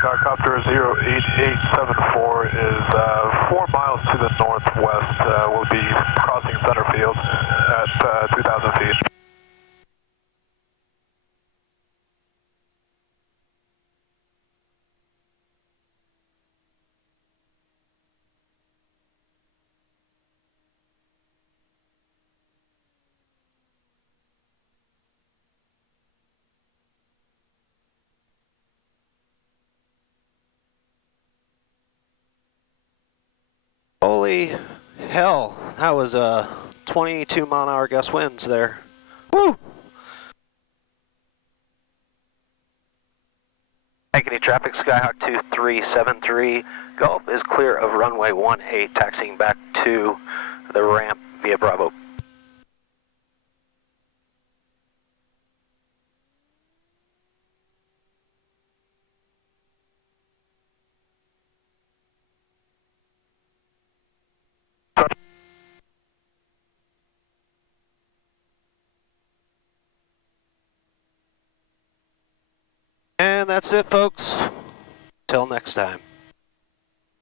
Copter 08874 is 4 miles to the northwest. We'll be crossing center field at 2,000 feet. Holy hell, that was 22 mile an hour gust winds there. Woo! Ankeny traffic, Skyhawk 2373, Gulf is clear of runway 18, taxiing back to the ramp via Bravo. And that's it, folks. Till next time.